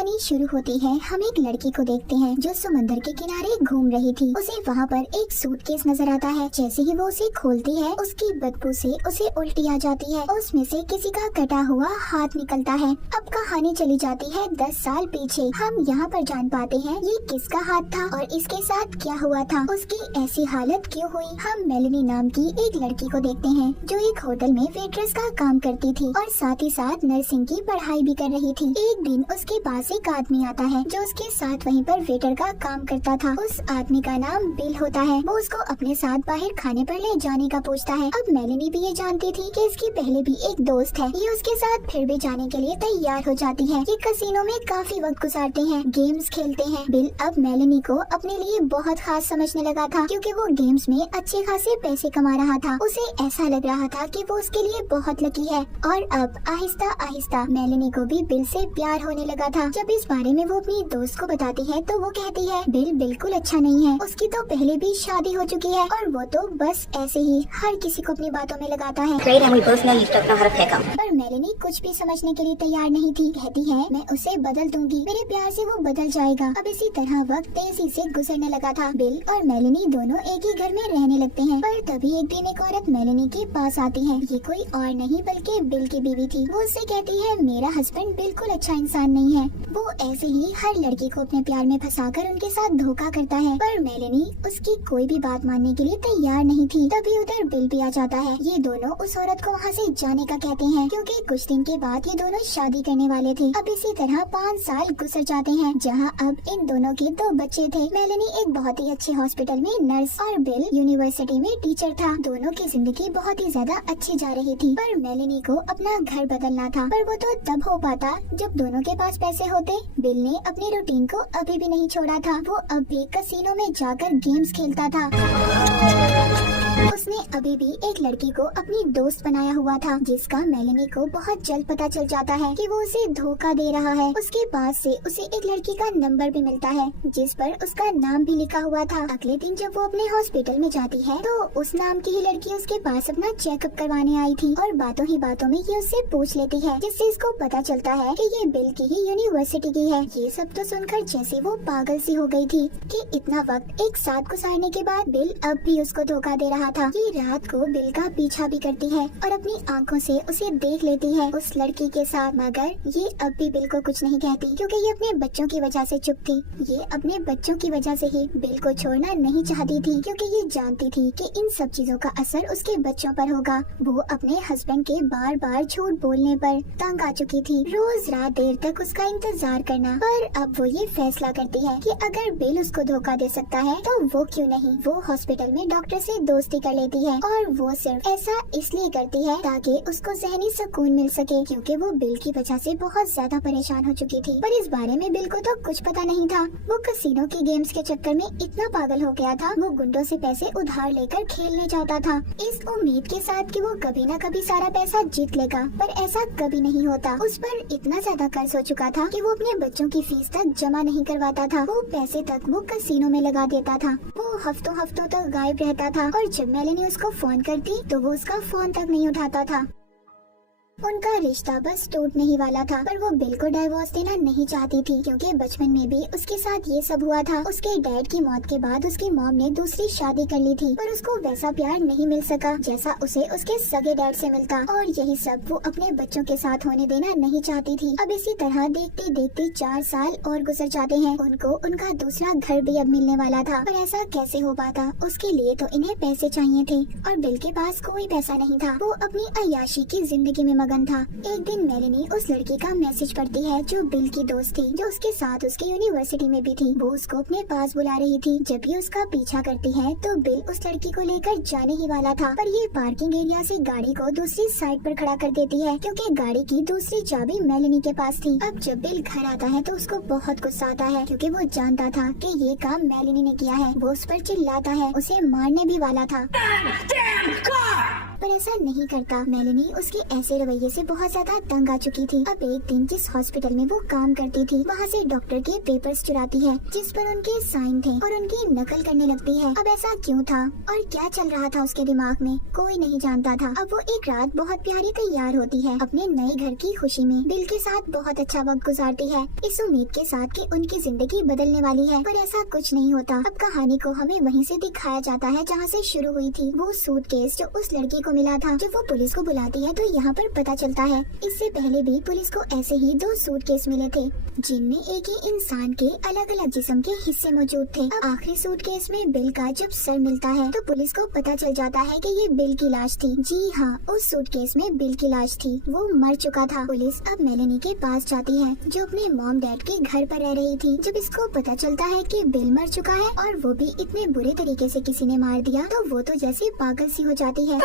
कहानी शुरू होती है। हम एक लड़की को देखते हैं जो समंदर के किनारे घूम रही थी। उसे वहाँ पर एक सूटकेस नजर आता है। जैसे ही वो उसे खोलती है उसकी बदबू से उसे उल्टी आ जाती है। उसमें से किसी का कटा हुआ हाथ निकलता है। अब कहानी चली जाती है 10 साल पीछे। हम यहाँ पर जान पाते हैं ये किसका हाथ था और इसके साथ क्या हुआ था, उसकी ऐसी हालत क्यों हुई। हम मेलेनी नाम की एक लड़की को देखते हैं जो एक होटल में वेट्रेस का काम करती थी और साथ ही साथ नर्सिंग की पढ़ाई भी कर रही थी। एक दिन उसके पास एक आदमी आता है जो उसके साथ वहीं पर वेटर का काम करता था। उस आदमी का नाम बिल होता है। वो उसको अपने साथ बाहर खाने पर ले जाने का पूछता है। अब मेलेनी भी ये जानती थी कि इसकी पहले भी एक दोस्त है। ये उसके साथ फिर भी जाने के लिए तैयार हो जाती है। ये कसिनो में काफी वक्त गुजारते हैं, गेम्स खेलते हैं। बिल अब मेलेनी को अपने लिए बहुत खास समझने लगा था क्योंकि वो गेम्स में अच्छे खासे पैसे कमा रहा था। उसे ऐसा लग रहा था कि वो उसके लिए बहुत लकी है। और अब आहिस्ता आहिस्ता मेलेनी को भी बिल से प्यार होने लगा था। जब इस बारे में वो अपनी दोस्त को बताती है तो वो कहती है बिल बिल्कुल अच्छा नहीं है, उसकी तो पहले भी शादी हो चुकी है और वो तो बस ऐसे ही हर किसी को अपनी बातों में लगाता है। पर मेलेनी कुछ भी समझने के लिए तैयार नहीं थी। कहती है मैं उसे बदल दूंगी, मेरे प्यार से वो बदल जाएगा। अब इसी तरह वक्त तेजी से गुजरने लगा था। बिल और मेलेनी दोनों एक ही घर में रहने लगते हैं। पर तभी एक दिन एक औरत मेलेनी के पास आती है। ये कोई और नहीं बल्कि बिल की बीवी थी। वो उससे कहती है मेरा हस्बैंड बिल्कुल अच्छा इंसान नहीं है, वो ऐसे ही हर लड़की को अपने प्यार में फंसाकर उनके साथ धोखा करता है। पर मेलेनी उसकी कोई भी बात मानने के लिए तैयार नहीं थी। तभी उधर बिल भी आ जाता है। ये दोनों उस औरत को वहाँ से जाने का कहते हैं क्योंकि कुछ दिन के बाद ये दोनों शादी करने वाले थे। अब इसी तरह 5 साल गुजर जाते हैं जहाँ अब इन दोनों के 2 बच्चे थे। मेलेनी एक बहुत ही अच्छे हॉस्पिटल में नर्स और बिल यूनिवर्सिटी में टीचर था। दोनों की जिंदगी बहुत ही ज्यादा अच्छी जा रही थी। पर मेलेनी को अपना घर बदलना था, पर वो तो तब हो पाता जब दोनों के पास पैसे होते। बिल ने अपनी रूटीन को अभी भी नहीं छोड़ा था। वो अब भी कसिनो में जाकर गेम्स खेलता था। उसने अभी भी एक लड़की को अपनी दोस्त बनाया हुआ था जिसका मेलेनी को बहुत जल्द पता चल जाता है कि वो उसे धोखा दे रहा है। उसके पास से उसे एक लड़की का नंबर भी मिलता है जिस पर उसका नाम भी लिखा हुआ था। अगले दिन जब वो अपने हॉस्पिटल में जाती है तो उस नाम की ही लड़की उसके पास अपना चेकअप करवाने आई थी और बातों ही बातों में ये उससे पूछ लेती है जिससे इसको पता चलता है कि ये बिल की ही यूनिवर्सिटी की है। ये सब तो सुनकर जैसे वो पागल सी हो गई थी कि इतना वक्त एक साथ गुजारने के बाद बिल अब भी उसको धोखा दे रहा था। ये रात को बिल का पीछा भी करती है और अपनी आंखों से उसे देख लेती है उस लड़की के साथ। मगर ये अब भी बिल को कुछ नहीं कहती क्योंकि ये अपने बच्चों की वजह से चुप थी। ये अपने बच्चों की वजह से ही बिल को छोड़ना नहीं चाहती थी क्योंकि ये जानती थी कि इन सब चीजों का असर उसके बच्चों पर होगा। वो अपने हस्बैंड के बार बार झूठ बोलने पर तंग आ चुकी थी, रोज रात देर तक उसका इंतजार करना। पर अब वो ये फैसला करती है कि अगर बिल उसको धोखा दे सकता है तो वो क्यों नहीं। वो हॉस्पिटल में डॉक्टर से दोस्ती कर लेती है और वो सिर्फ ऐसा इसलिए करती है ताकि उसको ज़हनी सुकून मिल सके क्योंकि वो बिल की वजह से बहुत ज्यादा परेशान हो चुकी थी। पर इस बारे में बिल को तो कुछ पता नहीं था। वो कसिनो के गेम्स के चक्कर में इतना पागल हो गया था, वो गुंडों से पैसे उधार लेकर खेलने जाता था इस उम्मीद के साथ कि वो कभी न कभी सारा पैसा जीत लेगा। पर ऐसा कभी नहीं होता। उस पर इतना ज्यादा कर्ज हो चुका था कि वो अपने बच्चों की फीस तक जमा नहीं करवाता था। वो पैसे तक वो कसिनो में लगा देता था। वो हफ्तों हफ्तों तक गायब रहता था और जब मेलेनी उसको फोन करती तो वो उसका फोन तक नहीं उठाता था। उनका रिश्ता बस टूटने ही वाला था। पर वो बिल को डाइवोर्स देना नहीं चाहती थी क्योंकि बचपन में भी उसके साथ ये सब हुआ था। उसके डैड की मौत के बाद उसकी मॉम ने दूसरी शादी कर ली थी पर उसको वैसा प्यार नहीं मिल सका जैसा उसे उसके सगे डैड से मिलता और यही सब वो अपने बच्चों के साथ होने देना नहीं चाहती थी। अब इसी तरह देखते देखते 4 साल और गुजर जाते हैं। उनको उनका दूसरा घर भी अब मिलने वाला था। पर ऐसा कैसे हो पाता, उसके लिए तो इन्हें पैसे चाहिए थे और बिल के पास कोई पैसा नहीं था। वो अपनी अय्याशी की जिंदगी में था। एक दिन मेलेनी उस लड़की का मैसेज पढ़ती है जो बिल की दोस्त थी, जो उसके साथ उसके यूनिवर्सिटी में भी थी। वो उसको अपने पास बुला रही थी। जब ये उसका पीछा करती है तो बिल उस लड़की को लेकर जाने ही वाला था पर ये पार्किंग एरिया से गाड़ी को दूसरी साइड पर खड़ा कर देती है क्योंकि गाड़ी की दूसरी चाबी मेलेनी के पास थी। अब जब बिल घर आता है तो उसको बहुत गुस्सा आता है क्योंकि वो जानता था कि ये काम मेलेनी ने किया है। वो उस पर चिल्लाता है, उसे मारने भी वाला था। पर ऐसा नहीं करता। मेलेनी उसके ऐसे रवैये से बहुत ज्यादा तंग आ चुकी थी। अब एक दिन जिस हॉस्पिटल में वो काम करती थी वहाँ से डॉक्टर के पेपर्स चुराती है जिस पर उनके साइन थे और उनकी नकल करने लगती है। अब ऐसा क्यों था और क्या चल रहा था उसके दिमाग में कोई नहीं जानता था। अब वो एक रात बहुत प्यारी तैयार होती है अपने नए घर की खुशी में बिल के साथ बहुत अच्छा वक्त गुजारती है इस उम्मीद के साथ कि उनकी जिंदगी बदलने वाली है, पर ऐसा कुछ नहीं होता। अब कहानी को हमें वहीं से दिखाया जाता है जहाँ से शुरू हुई थी। वो सूटकेस जो उस लड़की को मिला था, जब वो पुलिस को बुलाती है तो यहाँ पर पता चलता है इससे पहले भी पुलिस को ऐसे ही 2 सूटकेस मिले थे जिनमें एक ही इंसान के अलग अलग जिस्म के हिस्से मौजूद थे। अब आखिरी सूटकेस में बिल का जब सर मिलता है तो पुलिस को पता चल जाता है कि ये बिल की लाश थी। जी हाँ, उस सूटकेस में बिल की लाश थी, वो मर चुका था। पुलिस अब मेलेनी के पास जाती है जो अपने मॉम डैड के घर पर रह रही थी। जब इसको पता चलता है कि बिल मर चुका है और वो भी इतने बुरे तरीके से किसी ने मार दिया तो वो तो जैसे पागल सी हो जाती है।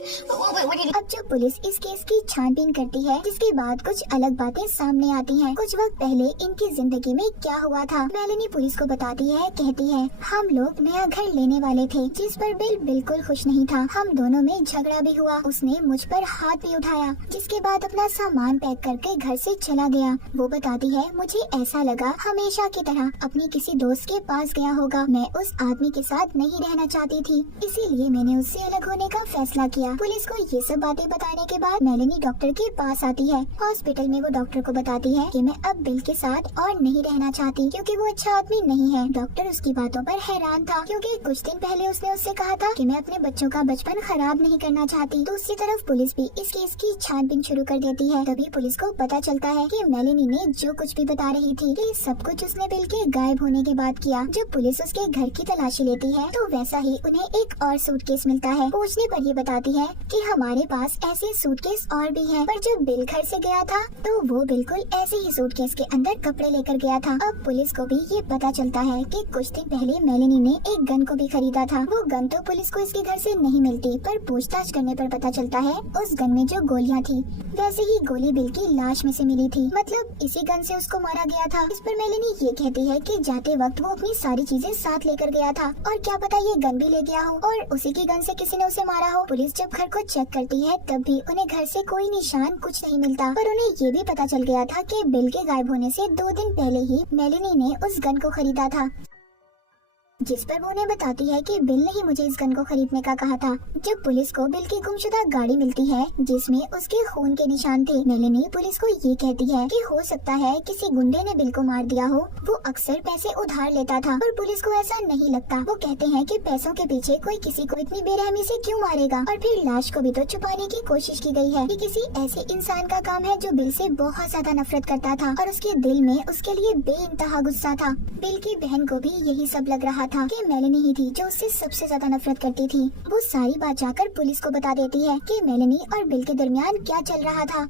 अब जब पुलिस इस केस की छानबीन करती है जिसके बाद कुछ अलग बातें सामने आती हैं। कुछ वक्त पहले इनकी जिंदगी में क्या हुआ था मेलेनी पुलिस को बताती है। कहती है हम लोग नया घर लेने वाले थे जिस पर बिल बिल्कुल खुश नहीं था। हम दोनों में झगड़ा भी हुआ, उसने मुझ पर हाथ भी उठाया जिसके बाद अपना सामान पैक करके घर से चला गया। वो बताती है मुझे ऐसा लगा हमेशा की तरह अपनी किसी दोस्त के पास गया होगा। मैं उस आदमी के साथ नहीं रहना चाहती थी इसीलिए मैंने उससे अलग होने का फैसला किया। पुलिस को ये सब बातें बताने के बाद मेलेनी डॉक्टर के पास आती है। हॉस्पिटल में वो डॉक्टर को बताती है कि मैं अब बिल के साथ और नहीं रहना चाहती क्योंकि वो अच्छा आदमी नहीं है। डॉक्टर उसकी बातों पर हैरान था क्योंकि कुछ दिन पहले उसने उससे कहा था कि मैं अपने बच्चों का बचपन खराब नहीं करना चाहती। दूसरी तरफ पुलिस भी इस केस की छानबीन शुरू कर देती है। तभी पुलिस को पता चलता है कि मेलेनी ने जो कुछ भी बता रही थी कि सब कुछ उसने बिल के गायब होने के बाद किया। जब पुलिस उसके घर की तलाशी लेती है तो वैसा ही उन्हें एक और सूटकेस मिलता है। पूछने पर ये बताती है कि हमारे पास ऐसे सूटकेस और भी हैं, पर जब बिल घर से गया था तो वो बिल्कुल ऐसे ही सूटकेस के अंदर कपड़े लेकर गया था। अब पुलिस को भी ये पता चलता है कि कुछ दिन पहले मेलेनी ने एक गन को भी खरीदा था। वो गन तो पुलिस को इसके घर से नहीं मिलती, पर पूछताछ करने पर पता चलता है उस गन में जो गोलियां थी वैसे ही गोली बिल की लाश में से मिली थी, मतलब इसी गन से उसको मारा गया था। इस पर मेलेनी ये कहती है कि जाते वक्त वो अपनी सारी चीजें साथ लेकर गया था और क्या पता ये गन भी ले गया हो और उसी की गन से किसी ने उसे मारा हो। पुलिस जब घर को चेक करती है तब भी उन्हें घर से कोई निशान कुछ नहीं मिलता, पर उन्हें ये भी पता चल गया था कि बिल के गायब होने से 2 दिन पहले ही मेलेनी ने उस गन को खरीदा था। जिस पर वो उन्हें बताती है कि बिल ने ही मुझे इस गन को खरीदने का कहा था। जब पुलिस को बिल की गुमशुदा गाड़ी मिलती है जिसमें उसके खून के निशान थे, मेलेनी पुलिस को ये कहती है कि हो सकता है किसी गुंडे ने बिल को मार दिया हो। वो अक्सर पैसे उधार लेता था पर पुलिस को ऐसा नहीं लगता। वो कहते हैं कि पैसों के पीछे कोई किसी को इतनी बेरहमी से क्यों मारेगा, और फिर लाश को भी तो छुपाने की कोशिश की गई है। ये किसी ऐसे इंसान का काम है जो बिल से बहुत ज्यादा नफरत करता था और उसके दिल में उसके लिए बेइंतहा गुस्सा था। बिल की बहन को भी यही सब लग रहा था कि मेलेनी ही थी जो उससे सबसे ज्यादा नफरत करती थी। वो सारी बात जाकर पुलिस को बता देती है कि मेलेनी और बिल के दरमियान क्या चल रहा था।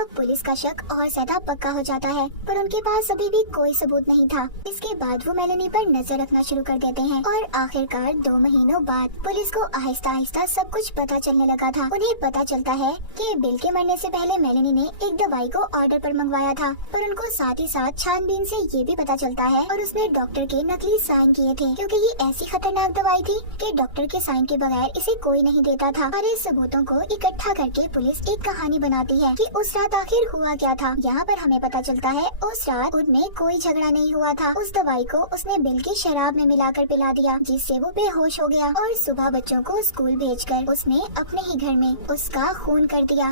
अब पुलिस का शक और ज्यादा पक्का हो जाता है, पर उनके पास अभी भी कोई सबूत नहीं था। इसके बाद वो मेलेनी पर नजर रखना शुरू कर देते हैं और आखिरकार 2 महीनों बाद पुलिस को आहिस्ता आहिस्ता सब कुछ पता चलने लगा था। उन्हें पता चलता है कि बिल के मरने से पहले मेलेनी ने एक दवाई को ऑर्डर पर मंगवाया था, पर उनको साथ ही साथ छानबीन से ये भी पता चलता है और उसने डॉक्टर के नकली साइन किए थे क्योंकि ये ऐसी खतरनाक दवाई थी कि डॉक्टर के साइन के बगैर इसे कोई नहीं देता था। और इस सबूतों को इकट्ठा करके पुलिस एक कहानी बनाती है कि उस रात आखिर हुआ क्या था। यहाँ पर हमें पता चलता है उस रात उनमें कोई झगड़ा नहीं हुआ था। उस दवाई को उसने बिल की शराब में मिलाकर पिला दिया जिससे वो बेहोश हो गया और सुबह बच्चों को स्कूल भेजकर उसने अपने ही घर में उसका खून कर दिया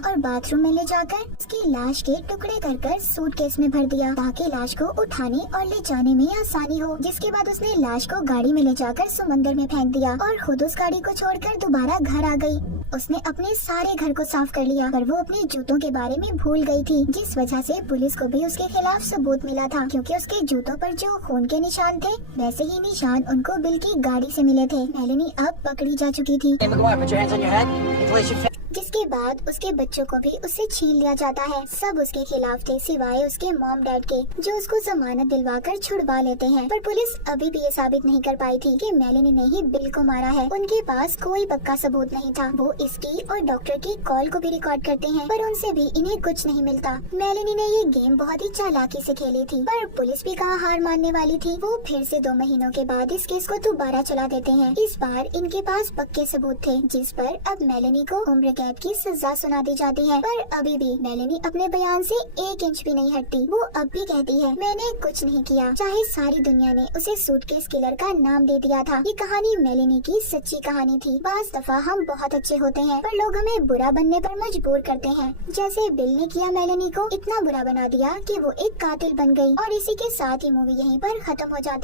और बाथरूम में ले जाकर उसकी लाश के टुकड़े कर सूटकेस में भर दिया ताकि लाश को उठाने और ले जाने में आसानी हो। जिसके बाद उसने लाश को गाड़ी में ले जाकर समंदर में फेंक दिया और खुद उस गाड़ी को छोड़कर दोबारा घर आ गई। उसने अपने सारे घर को साफ कर लिया, पर वो अपने जूतों के बारे में भूल गई थी, जिस वजह से पुलिस को भी उसके खिलाफ सबूत मिला था क्योंकि उसके जूतों पर जो खून के निशान थे वैसे ही निशान उनको बिल की गाड़ी से मिले थे। मेलेनी अब पकड़ी जा चुकी थी। जिसके बाद उसके बच्चों को भी उससे छीन लिया जाता है। सब उसके खिलाफ थे सिवाय उसके मॉम डैड के, जो उसको जमानत दिलवाकर छुड़वा लेते हैं। पर पुलिस अभी भी ये साबित नहीं कर पाई थी कि मेलेनी ने ही बिल को मारा है। उनके पास कोई पक्का सबूत नहीं था। वो इसकी और डॉक्टर की कॉल को भी रिकॉर्ड करते हैं, पर उनसे भी इन्हें कुछ नहीं मिलता। मेलेनी ने ये गेम बहुत ही चालाकी से खेली थी, पर पुलिस भी कहाँ हार मानने वाली थी। वो फिर से 2 महीनों के बाद इस केस को दोबारा चला देते हैं। इस बार इनके पास पक्के सबूत थे, जिस पर अब मेलेनी को उम्र कैद की सजा सुना दी जाती है। पर अभी भी मेलेनी अपने बयान से 1 इंच भी नहीं हटती। वो अब भी कहती है, मैंने कुछ नहीं किया, चाहे सारी दुनिया ने उसे सूटकेस किलर का नाम दे दिया था। ये कहानी मेलेनी की सच्ची कहानी थी। बास दफा हम बहुत अच्छे होते हैं, पर लोग हमें बुरा बनने पर मजबूर करते हैं, जैसे बिल ने किया। मेलेनी को इतना बुरा बना दिया कि वो एक कातिल बन गई। और इसी के साथ ही मूवी यहीं पर खत्म हो जाती है।